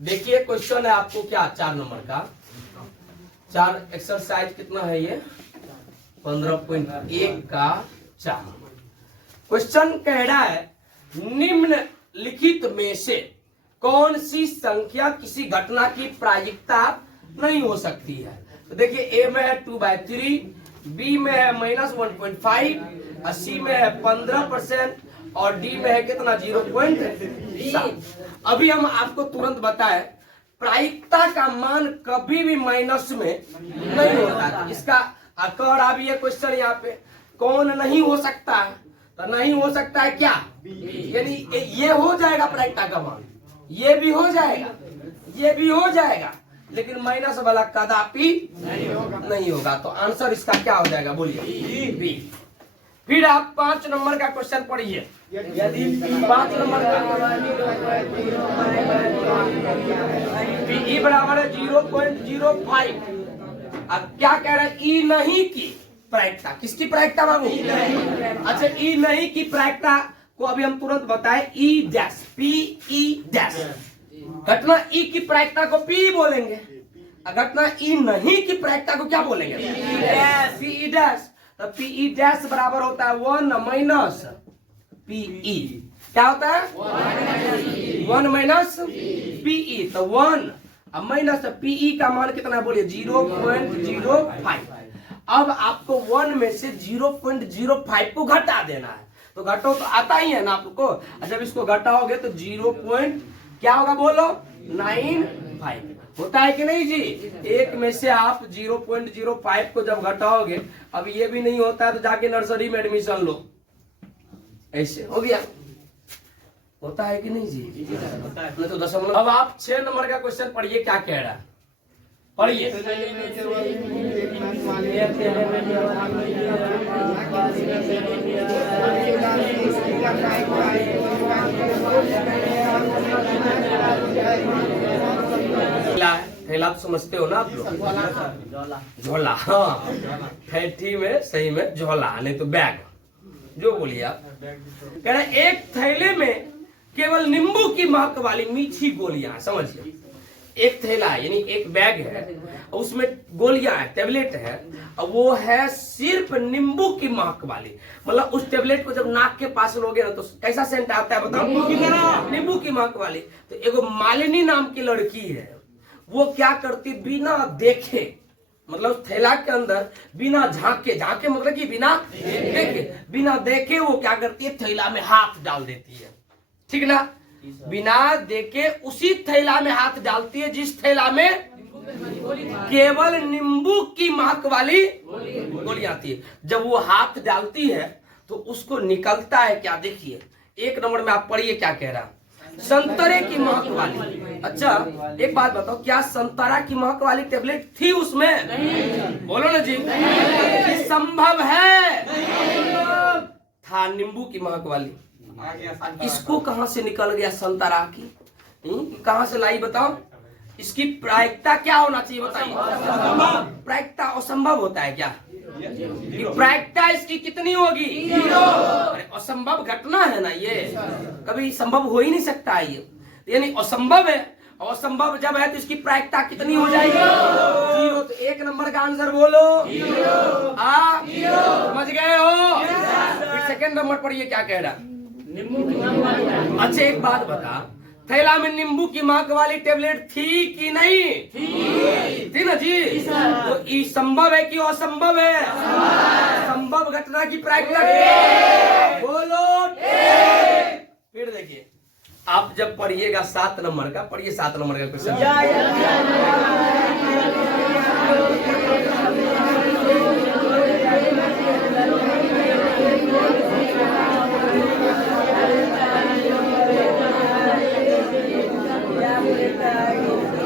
देखिए क्वेश्चन है आपको क्या 4 नंबर का। 4 एक्सरसाइज कितना है ये 15.1 का 4। क्वेश्चन कह रहा है निम्नलिखित में से कौन सी संख्या किसी घटना की प्रायिकता नहीं हो सकती है। तो देखिए ए में है 2/3, बी में है -1.5, सी में है 15% और डी में है कितना 0.7। अभी हम आपको तुरंत बताएं प्रायिकता का मान कभी भी माइनस में नहीं होता है। इसका अकर आ भी है क्वेश्चन यहाँ पे कौन नहीं हो सकता है, तो नहीं हो सकता है क्या, यानी ये हो जाएगा प्रायिकता का मान, ये भी हो जाएगा, ये भी हो जाएगा, लेकिन माइनस वाला कदापि नहीं होगा। तो आंसर इसका क्या हो जाएगा बोलिए बी। फिर आप 5 नंबर का क्वेश्चन पढ़िए। यदि 5 नंबर का ई बराबर है 0.05। अब क्या कह रहे हैं ई नहीं की प्रायिकता, किसकी प्रायिकता बाबू, अच्छा ई नहीं की प्रायिकता को अभी हम तुरंत बताएं ई डैश पी ई डैश। घटना ई की प्रायिकता को पी बोलेंगे, घटना ई नहीं की प्रायिकता को क्या बोलेंगे पी ई डैश। तो पी ई डैश बराबर होता है 1 माइनस पी ई, क्या होता है 1 माइनस पी ई। तो 1 माइनस पी ई का मान कितना है बोलिए 0.05। अब आपको 1 में से 0.05 को घटा देना है, तो घटो तो आता ही है ना आपको। जब इसको घटाओगे तो 0. क्या होगा बोलो 95 होता है कि नहीं जी। 1 में से आप 0.05 को जब घटाओगे, अब ये भी नहीं होता है तो जाके नर्सरी में एडमिशन लो, ऐसे हो गया, होता है कि नहीं जी, नहीं तो दशमलव। अब आप 6 नंबर का क्वेश्चन पढ़िए क्या कह रहा है, पढ़िए। थैला तो समझते हो ना आप लोग, झोला, हाँ थैठी में सही में झोला नहीं तो बैग, जो बोलिए आप। कह रहे एक थैले में केवल नींबू की महक वाली मीठी गोलियां, समझिए एक थैला है यानी एक बैग है, उसमें गोलियां है, टेबलेट है, और वो है सिर्फ नींबू की महक वाली। मतलब उस टेबलेट को जब नाक के पास लोगे ना तो कैसा सेंट आता है बताओ, नींबू की महक वाली। तो एगो मालिनी नाम की लड़की है, वो क्या करती बिना देखे, मतलब थैला के अंदर बिना झांके, झांके मतलब कि बिना देखे वो क्या करती है थैला में हाथ डाल देती है, ठीक ना, बिना देखे उसी थैला में हाथ डालती है जिस थैला में केवल नींबू की महक वाली गोली आती है। जब वो हाथ डालती है तो उसको निकलता है क्या, देखिए 1 नंबर में आप पढ़िए क्या कह रहा, संतरे की महक वाली। अच्छा एक बात बताओ, क्या संतरा की महक वाली टेबलेट थी उसमें, बोलो ना जी, ये संभव है, था नींबू की महक वाली। इसको कहां से निकल गया संतरा की, कहां से लाई बताओ, इसकी प्रायिकता क्या होना चाहिए बताइए, प्रायिकता असंभव होता है क्या, प्रायिकता इसकी कितनी होगी 0। अरे असंभव घटना है ना ये, कभी संभव हो ही नहीं सकता है ये, यानी असंभव है, असंभव जब है तो इसकी प्रायिकता कितनी हो जाएगी 0। तो 1 नंबर का आंसर बोलो समझ गए हो। फिर सेकंड नंबर पढ़िए क्या कह रहा, अच्छा एक बात बता, थैला में नींबू की महक वाली टेबलेट थी कि नहीं, थी ना जी। तो ये संभव है कि असंभव है, संभव घटना की प्रायिकता बोलो। फिर देखिए आप जब पढ़िएगा 7 नंबर का, पढ़िए 7 नंबर का क्वेश्चन।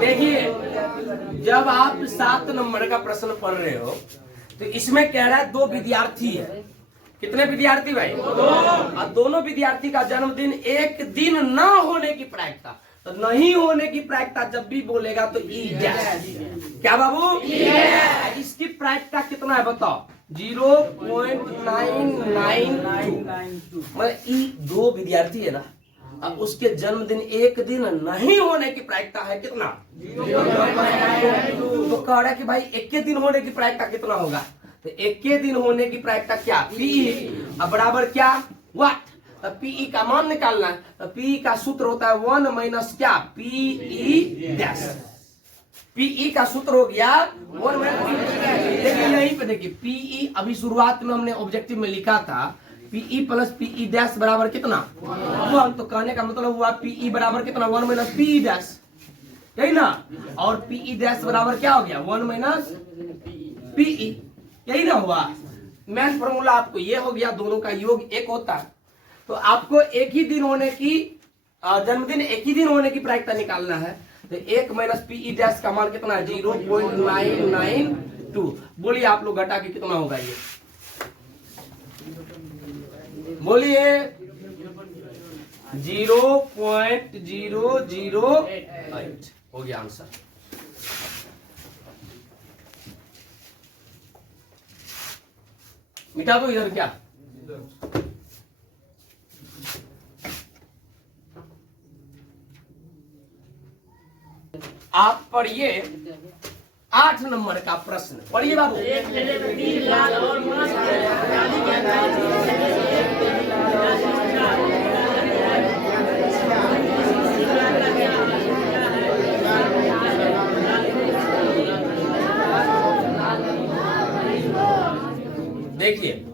देखिए जब आप 7 नंबर का प्रश्न पढ़ रहे हो तो इसमें कह रहा है 2 विद्यार्थी है, कितने विद्यार्थी भाई, और दोनों विद्यार्थी का जन्मदिन एक दिन न होने की प्रायिकता, तो नहीं होने की प्रायिकता जब भी बोलेगा तो ई डैश, क्या बाबू इसकी प्रायिकता कितना है बताओ 0.992। मतलब ई 2 विद्यार्थी है ना, और उसके जन्मदिन एक दिन नहीं होने की प्रायिकता है कितना? तो कह रहा है कि भाई एक दिन होने की प्रायिकता कितना होगा? तो एक दिन होने की प्रायिकता क्या? पी बराबर क्या? व्हाट? तो पीई का मान निकालना है। तो पीई का सूत्र होता है 1 माइनस क्या? PE dash. पीई का सूत्र हो गया 1 माइनस। लेकिन यहीं पे देखिए पीई अभी शुरुआत में हमने ऑब्जेक्टिव में लिखा था पीई प्लस पीई डैश बराबर कितना? 1। तो कहने का मतलब हुआ पीई बराबर कितना? 1 माइनस पीई डैश, यही ना। और पीई डैश बराबर क्या हो गया? 1 माइनस पीई, यही ना हुआ। मेन फॉर्मूला आपको ये हो गया, दोनों का योग 1 होता है। तो आपको एक ही दिन होने की जन्मदिन एक ही दिन होने की प्रायिकता निकालना है। तो 1 माइनस पीई डैश का मान कितना है? 0.992। बोलिए आप लोग घटा के कितना होगा ये? बोलिए 0.008 हो गया आंसर। मिटा दो इधर क्या? आप पढ़िए 8 नंबर का प्रश्न पढ़िए बाबू। देखिए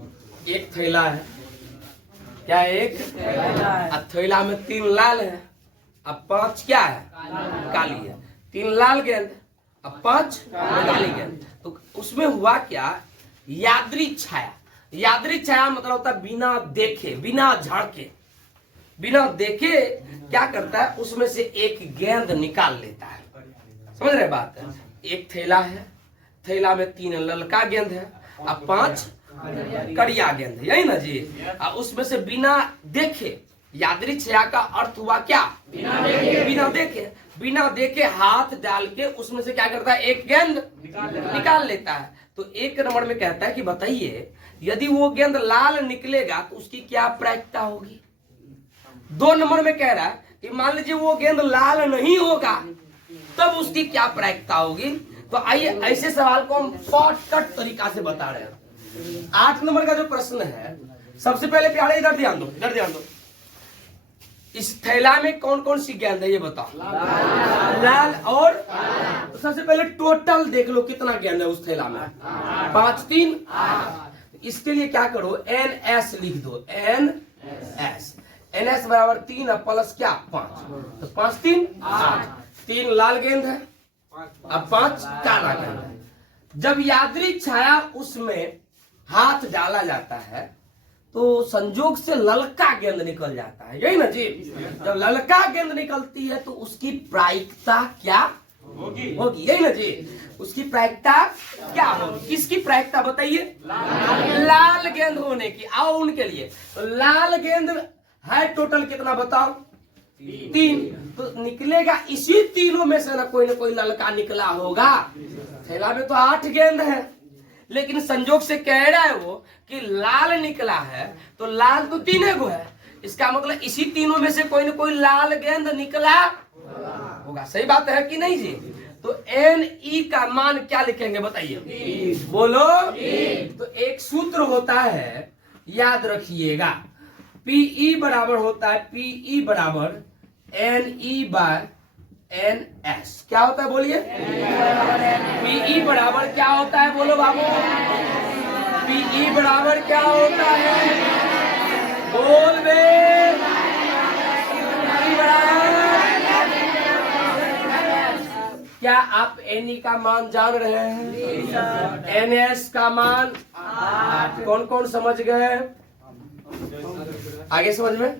एक थैला है, क्या एक थैला में 3 लाल है अब 5 क्या है? काली है। 3 लाल गेंद अब 5 काली गेंद। तो उसमें हुआ क्या? यादृच्छिक छाया। यादृच्छिक छाया मतलब होता है बिना देखे, बिना झाड़के, बिना देखे क्या करता है? उसमें से एक गेंद निकाल लेता है। समझ रहे बात है? एक थैला है, थैला में 3 ललका गेंद है अब 5 करिया गेंद है, यही ना जी। उसमें से बिना देखे, यादृच्छिक छाया का अर्थ हुआ क्या? बिना देखे। बिना देखे हाथ डाल के उसमें से क्या करता है? एक गेंद निकाल लेता है। तो 1 नंबर में कहता है कि बताइए यदि वो गेंद लाल निकलेगा तो उसकी क्या प्रायिकता होगी? 2 नंबर में कह रहा है कि मान लीजिए वो गेंद लाल नहीं होगा तब उसकी क्या प्रायिकता होगी। तो आइए ऐसे सवाल को हम शॉर्टकट तरीका से बता रहे हैं। 8 नंबर का जो प्रश्न है, सबसे पहले प्यारे इधर ध्यान दो, इधर ध्यान दो। इस थैला में कौन कौन सी गेंद है ये बताओ? लाल और तो सबसे पहले टोटल देख लो कितना गेंद है उस थैला में? 5 3 8। इसके लिए क्या करो? NS लिख दो। NS बराबर 3 प्लस क्या? 5। तो 5 3 8। 3 लाल गेंद है अब 5 काला गेंद है। जब यादृच्छिक छाया उसमें हाथ डाला जाता है तो संजोग से ललका गेंद निकल जाता है, यही ना जी। जब ललका गेंद निकलती है तो उसकी प्रायिकता क्या होगी? यही ना जी। उसकी प्रायिकता क्या होगी? किसकी प्रायिकता बताइए? लाल गेंद होने की। आओ उनके लिए। तो लाल गेंद है टोटल कितना बताओ? 3। तो निकलेगा इसी तीनों में से ना कोई ललका निकला होगा। थैला में तो 8 गेंद है, लेकिन संजोग से कह रहा है वो कि लाल निकला है तो लाल तो 3 गो है। इसका मतलब इसी तीनों में से कोई लाल गेंद निकला होगा। सही बात है कि नहीं जी? तो NE का मान क्या लिखेंगे बताइए? बोलो। तो एक सूत्र होता है, याद रखिएगा, PE बराबर होता है PE बराबर NE/NS। क्या होता है बोलिए? PE बराबर क्या होता है? बोलो बाबू। PE बराबर क्या होता है? बोल बे। क्या आप NE का मान जान रहे हैं? NS का मान कौन कौन समझ गए? आगे समझ में?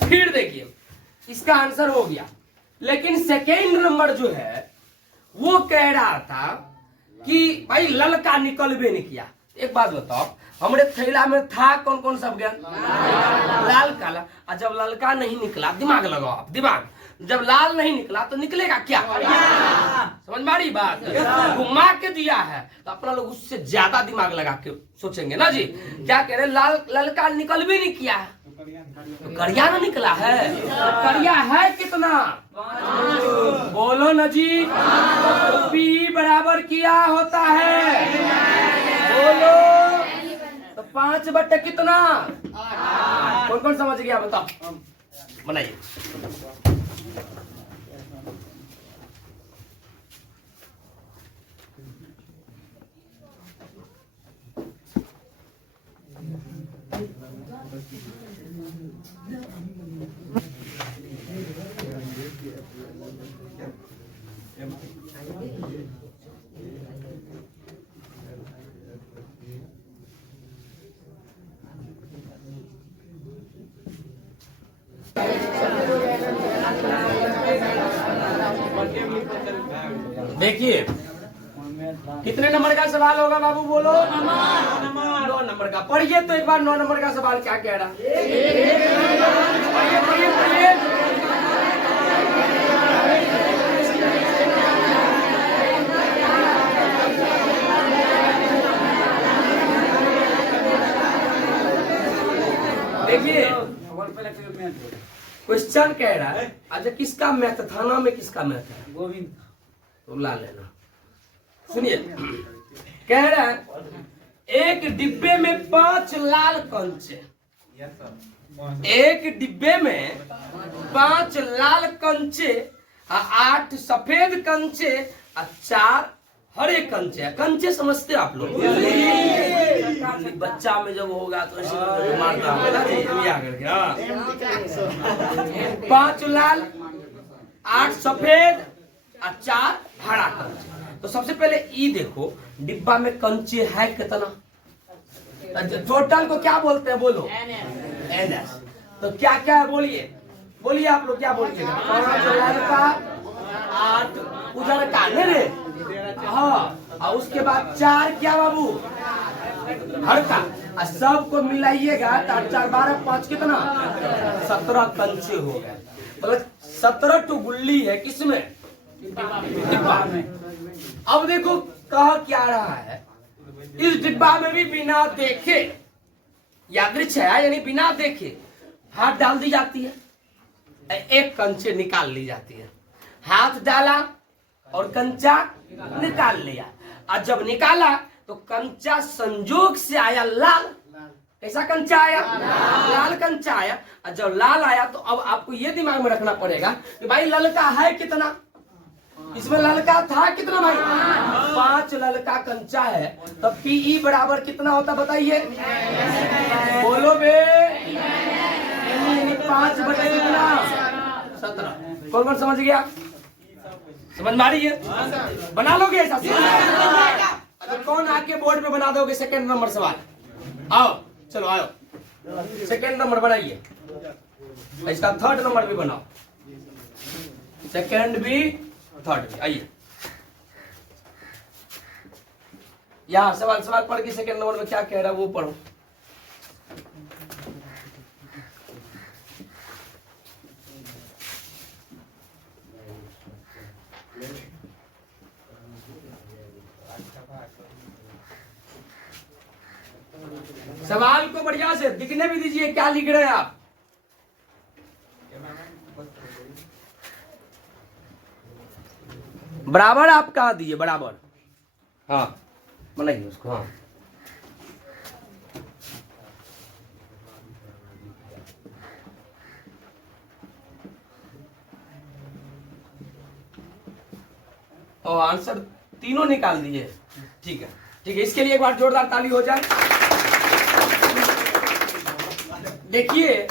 फिर देखिए इसका आंसर हो गया, लेकिन सेकेंड नंबर जो है वो कह रहा था कि भाई ललका निकलबे नहीं किया। एक बात बताओ, हमारे थैला में था कौन कौन सब गेंद? लाल काला। और जब ललका नहीं निकला, दिमाग लगाओ आप, दिमाग, जब लाल नहीं निकला तो निकलेगा क्या? समझ में आ रही बात? घुमा के दिया है तो अपना लोग उससे ज्यादा दिमाग लगा के सोचेंगे ना जी। क्या कह रहे? लाल ललका निकल भी नहीं किया तो करिया ना निकला है, करिया है कितना? बोलो न जी। तो P बराबर क्या होता है? बोलो। तो 5 बटे कितना? कौन कौन समझ गया बताओ, बनाइए। देखिए कितने नंबर का सवाल होगा बाबू, बोलो। 9 नंबर का। पढ़िए तो एक बार 9 नंबर का सवाल क्या कह रहा। पढ़िए पढ़िए पढ़िए। देखिए क्वेश्चन कह रहा है, अच्छा किसका मैथ थाना में किसका मैथ है? गोविंद। तो ला लेना। सुनिए कह रहा है एक डिब्बे में 5 लाल कंचे, एक डिब्बे में 5 लाल कंचे, 8 सफेद कंचे और 4 हरे कंचे। कंचे समझते आप लोग? बच्चा में जब होगा तो ऐसे मारता है। 5 लाल 8 सफेद और 4 हरा कंचे। तो सबसे पहले ई देखो डिब्बा में कंचे है कितना? टोटल को क्या बोलते हैं? बोलो NS। तो क्या क्या है बोलिए, बोलिए आप लोग क्या बोलिएगा? 5 लड़का 8 उधर का रे, हाँ। और उसके बाद 4 क्या बाबू? हड़का। और सबको मिलाइएगा तो 4 12 5 कितना? 17 कंचे हो गए। मतलब 17 टू गुल्ली है किसमें? डिब्बा में। अब देखो कह क्या रहा है, इस डिब्बा में भी बिना देखे यादृच्छया यानी बिना देखे हाथ डाल दी जाती है, एक कंचे निकाल ली जाती है। हाथ डाला और कंचा निकाल लिया, और जब निकाला तो कंचा संजोग से आया लाल। कैसा कंचा आया? लाल कंचा आया। और जब लाल आया तो अब आपको ये दिमाग में रखना पड़ेगा कि भाई ललका है कितना? इसमें ललका था कितना भाई? 5 ललका कंचा है। तब PE बराबर कितना होता बताइए? बोलो बे। 5 बटे कितना? 17। कौन कौन समझ गया? समझ मारी है? बना लोगे ऐसा? अगर कौन आके बोर्ड पे बना दोगे सेकंड नंबर सवाल? आओ चलो आओ, सेकंड नंबर बनाइए। इसका थर्ड नंबर भी बनाओ, सेकंड भी थर्ड भी। आइए यहाँ सवाल सवाल पढ़ के सेकंड नंबर में क्या कह रहा है वो पढ़ो। सवाल को बढ़िया से दिखने भी दीजिए क्या लिख रहे हैं आप। बराबर आप कहा दिए? बराबर, हाँ बनाइए उसको। हाँ और आंसर तीनों निकाल दिए। ठीक है ठीक है, इसके लिए एक बार जोरदार ताली हो जाए। देखिए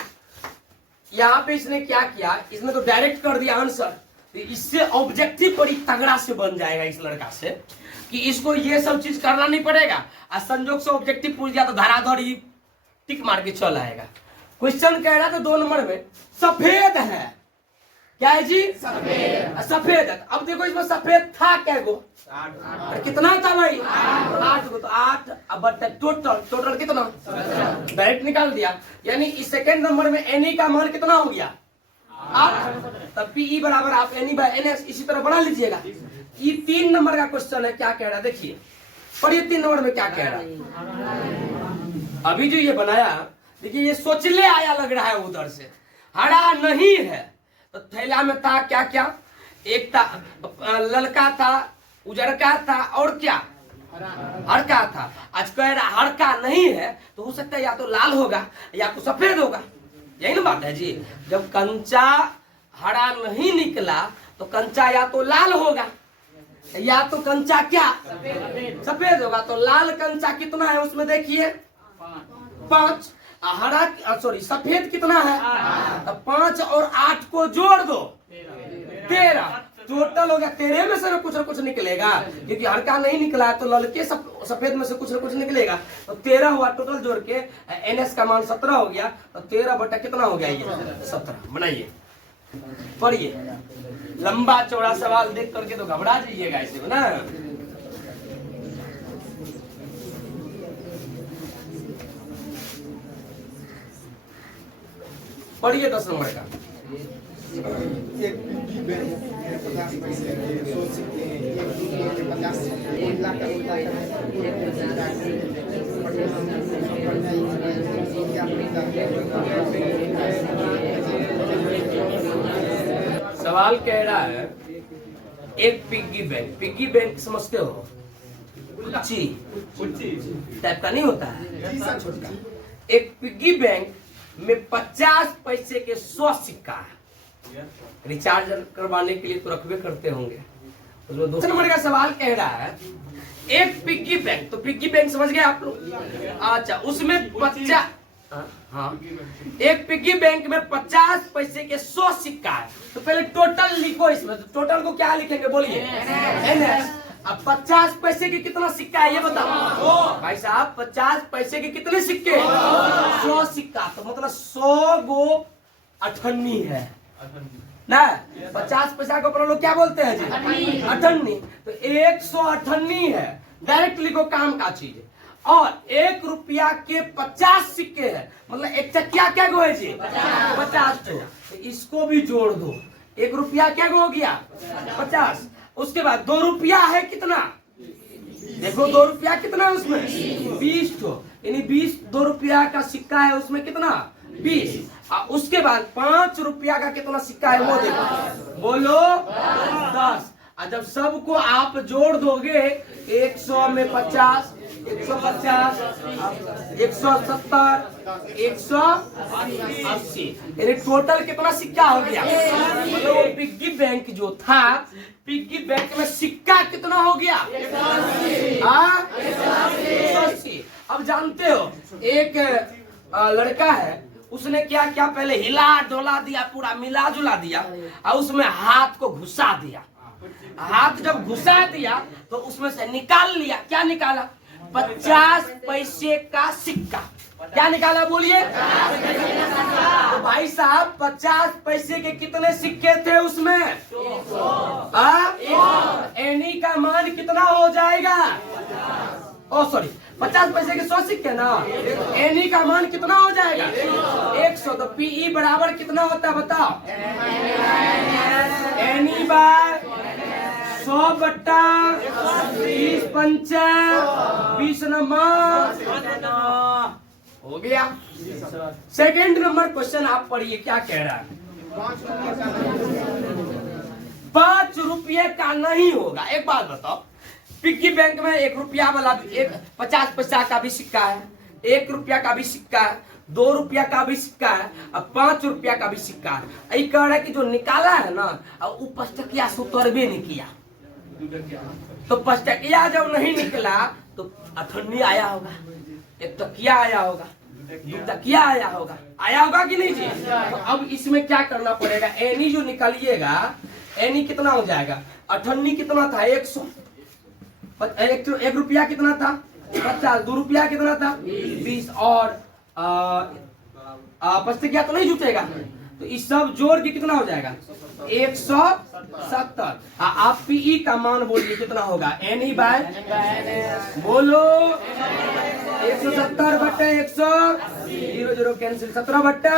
यहाँ पे इसने क्या किया, इसने तो डायरेक्ट कर दिया आंसर। तो इससे ऑब्जेक्टिव बड़ी तगड़ा से बन जाएगा इस लड़का से कि इसको ये सब चीज करना नहीं पड़ेगा, और संजोग से ऑब्जेक्टिव पूछ गया तो धराधर ही टिक मार के चल आएगा। क्वेश्चन कह रहा था 2 नंबर में सफेद है। क्या है जी? सफेद। सफेद है। अब देखो इसमें सफेद था क्या गो? 8। कितना था भाई? 8 गो। तो 8 बट टोटल कितना? डायरेक्ट निकाल दिया। यानी इस सेकेंड नंबर में NE का मान कितना हो गया? 8। तब PE बराबर आप NE बाय NS इसी तरह बना लीजिएगा। ये 3 नंबर का क्वेश्चन है। क्या कह रहा है देखिए, और ये 3 नंबर में क्या कह रहा है। अभी जो ये बनाया देखिए ये सोचले आया लग रहा है उधर से, हरा नहीं है। तो थैला में था क्या क्या, एक था ललका था, उजरका था और क्या हरका था। आज कह रहा हरका नहीं है तो हो सकता है या तो लाल होगा या तो सफेद होगा, यही ना बात है जी। जब कंचा हरा नहीं निकला तो कंचा या तो लाल होगा या तो कंचा क्या सफेद होगा। तो लाल कंचा कितना है उसमें देखिए 5, हरा सॉरी सफेद कितना है, तो 5 और 8 को जोड़ दो 13, टोटल हो गया 13 में से कुछ ना कुछ निकलेगा, क्योंकि हरका नहीं निकला है तो ललके सफेद में से कुछ ना कुछ निकलेगा। तो 13 हुआ टोटल जोड़ के, NS का मान 17 हो गया। तो 13 बटा कितना हो गया ये 17। बनाइए, पढ़िए। लंबा चौड़ा सवाल देख करके तो घबरा जाइएगा ऐसे ना। पढ़िए 10 नंबर का। एक पिग्गी बैंक में 50 पैसे के 100 सिक्के हैं, एक रुपये के 50 सिक्के, 1 लाख का उल्टा सवाल कह रहा है एक पिग्गी बैंक समझते हो, कुच्ची टाइप का नहीं होता है। एक पिग्गी बैंक में 50 पैसे के 100 सिक्का है। रिचार्ज करवाने के लिए तो रखबे करते होंगे। उसमें दूसरे नंबर का सवाल कह रहा है एक पिग्गी बैंक, तो पिग्गी बैंक समझ गए आप लोग। अच्छा, उसमें 50, हाँ, एक पिग्गी बैंक में 50 पैसे के 100 सिक्का है। तो पहले टोटल लिखो इसमें, तो टोटल को क्या लिखेंगे बोलिए, NS। अब 50 पैसे के कितना सिक्का है ये बताओ भाई साहब। 50 पैसे के कितने सिक्के, 100 सिक्का, तो मतलब 100 गो अठन्नी है ना। 50 पैसा को लोग क्या बोलते हैं जी, अठन्नी। तो 198 है, डायरेक्ट लिखो काम का चीज। और 1 रुपया के 50 सिक्के है, मतलब एक चक्किया क्या गो है जी 50। तो इसको भी जोड़ दो, 1 रुपया क्या गो हो गया 50। उसके बाद 2 रुपया है कितना, देखो 2 रुपया कितना है उसमें 20 तो, यानी 2 रुपया का सिक्का है उसमें कितना 20। उसके बाद 5 रुपया का कितना सिक्का है वो देखो, बोलो 10। और जब सबको आप जोड़ दोगे 100 में 50, 150, 170, 180, यानी टोटल कितना सिक्का हो गया। मतलब वो पिग्गी बैंक जो था, पिग्गी बैंक में सिक्का कितना हो गया 180। अब जानते हो एक लड़का है, उसने क्या क्या पहले हिला डोला दिया, पूरा मिला जुला दिया और उसमें हाथ को घुसा दिया। हाथ जब घुसा दिया तो उसमें से निकाल लिया, क्या निकाला 50 पैसे का सिक्का। क्या निकाला बोलिए। तो भाई साहब 50 पैसे के कितने सिक्के थे उसमें, एनी का मान कितना हो जाएगा, ओ सॉरी 50 पैसे के 100 सिक्के ना, एनी का मान कितना हो जाएगा 100। तो पीई बराबर कितना होता है बताओ, एनी बाय 100 बट्टा 30 पंचा 20 नंबर हो गया। सेकेंड नंबर क्वेश्चन आप पढ़िए, क्या कह रहा है 5 रुपये का नहीं होगा। एक बात बताओ, पिग्गी बैंक में 1 रुपया वाला, 50 पैसा का भी सिक्का है, 1 रुपया का भी सिक्का है, 2 रुपया का भी सिक्का है, अब 5 रुपया का भी सिक्का है। यही कह रहा है कि जो निकाला है ना, अब वो 5 टकिया से उतरबे नहीं किया। तो 5 टकिया जब नहीं निकला तो अठन्नी आया होगा, 1 तकिया आया होगा, 2 तकिया आया होगा कि नहीं जी। तो अब इसमें क्या करना पड़ेगा, एनी जो निकालिएगा, एनी कितना हो जाएगा, अठन्नी कितना था 100, 1 रुपया कितना था 50, 2 रुपया कितना था 20, और 5 टकिया तो नहीं जुटेगा। तो इस सब जोड़ के कितना हो जाएगा 170। आप पीई का मान बोलिए कितना होगा, एनी बाय बोलो 170 बट्टे 100, 0 0 कैंसिल, 17 बट्टे